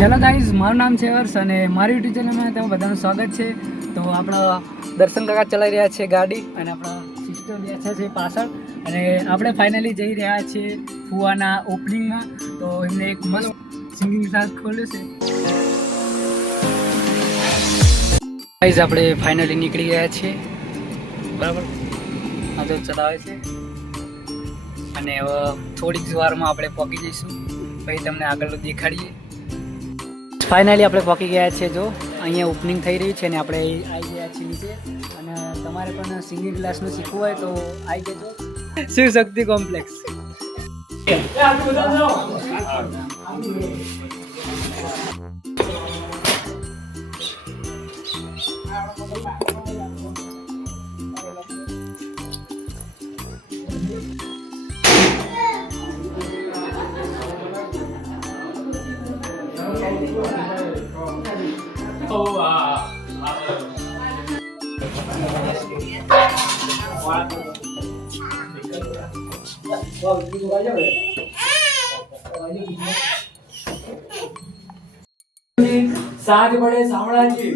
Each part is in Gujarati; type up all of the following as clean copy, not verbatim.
હેલો ગાઈઝ, મારું નામ છે હર્ષ અને મારી યુટ્યુબ ચેનલમાં તમે બધાનું સ્વાગત છે. તો આપણા દર્શન કાકા ચલાવી રહ્યા છે ગાડી અને આપણા સિસ્ટર બેઠા છે પાછળ અને આપણે ફાઇનલી જઈ રહ્યા છીએ ફુવાના ઓપનિંગમાં. તો એમને એક મસ્ત સિંગિંગ ક્લાસ ખોલ્યો છે. ગાઈઝ આપણે ફાઇનલી નીકળી ગયા છીએ, બરાબર. આ તો ચલાવે છે અને હવે થોડીક જ વારમાં આપણે પહોંચી જઈશું, પછી તમને આગળ દેખાડીએ. ફાઇનલી આપણે પહોંચી ગયા છે. જો અહીંયા ઓપનિંગ થઈ રહ્યું છે અને આપણે આવી ગયા છીએ નીચે. અને તમારે પણ સિંગિંગ ક્લાસનું શીખવું હોય તો આવી જજો શિવ શક્તિ કોમ્પ્લેક્સ. સાંજ પડે શામળાજી,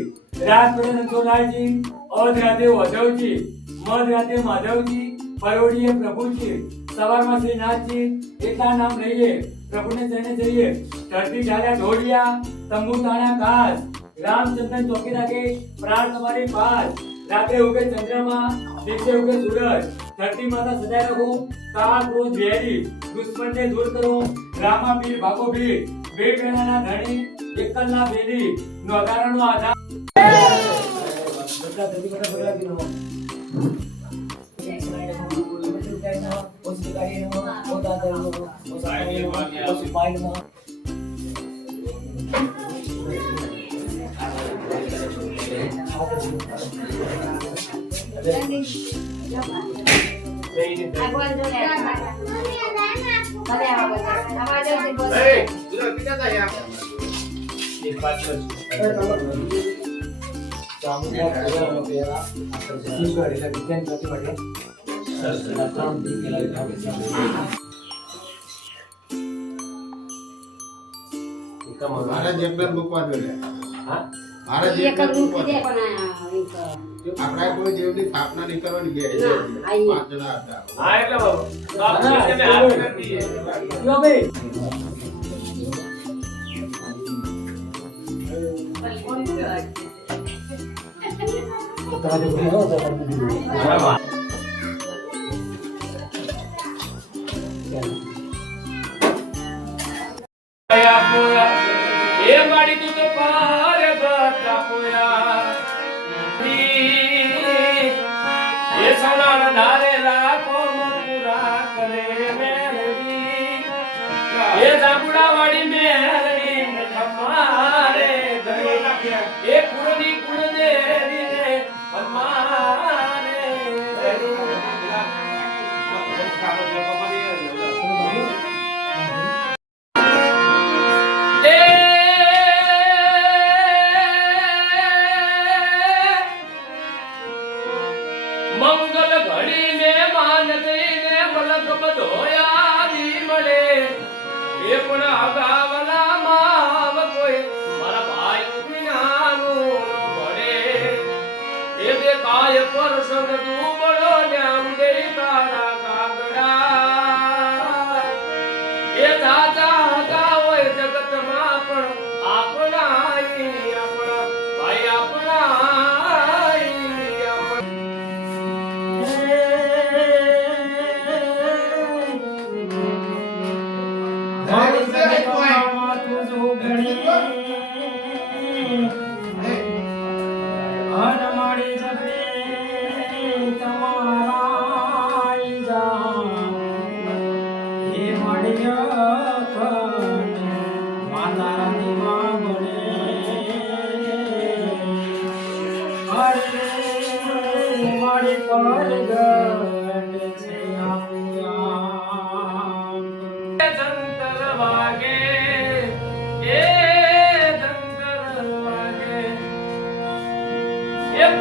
રાત પડે નંદોલાલજી, અધ રાતે વધવજી, મધ રાતે માધવજી, પરોઢીએ પ્રભુજી, સવારમાં શ્રીનાથજી. એટલા નામ લઈએ, પ્રભુને જઈને જઈએ. ધરતી ઝાલ્યા ઢોળિયા, તંબુ તાણા કાસ, રામચંદ્ર ચોકી રાખે પ્રાણ તમારી પાસ. રાત્રે ઉગે ચંદ્રમા, દિવસે ઉગે સૂરજ, ધરતી માતા સદાય રહો, કાળ ક્રોધ વેરી, દુશ્મનને દૂર કરો, રામા પીર ભાગો ભીર, બે પેણાના ધણી, એકલના બેલી, નોધારાનો આધાર. મારા જેટલા મૂકવા દો લે. હા મારા એક જ મૂકી દે પણ આપણા કોઈ દેવની સ્થાપના નહીં કરવાની બે ના, આઈ. 5 જણા હતા. હા એટલે બાપજી તમે હાથ કરી દીએ. લો ભાઈ એ માડી તું તો પાર બતા પોયા એ સોના ધારે લાખો મપુરા કરે મેલડી એ જાબુડા વાડી મેલડી ખમારે દઈ એ કુળની કુળ દેવી ને ખમારે મંગલ ઘડી ને માન દઈને મલક બધોયા દી મળે એ પણ અગાવલા માવ કોઈ મારા ભાઈ વિનાનું ભળે એ બે કાય પર સંગ દુબળો નામ દે તારા કાગડા એ દાદા હતા હોય જગતમાં પણ આપણાઈ આપણા ભાઈ આપણાઈ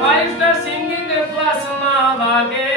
Five-star singing class ma vaage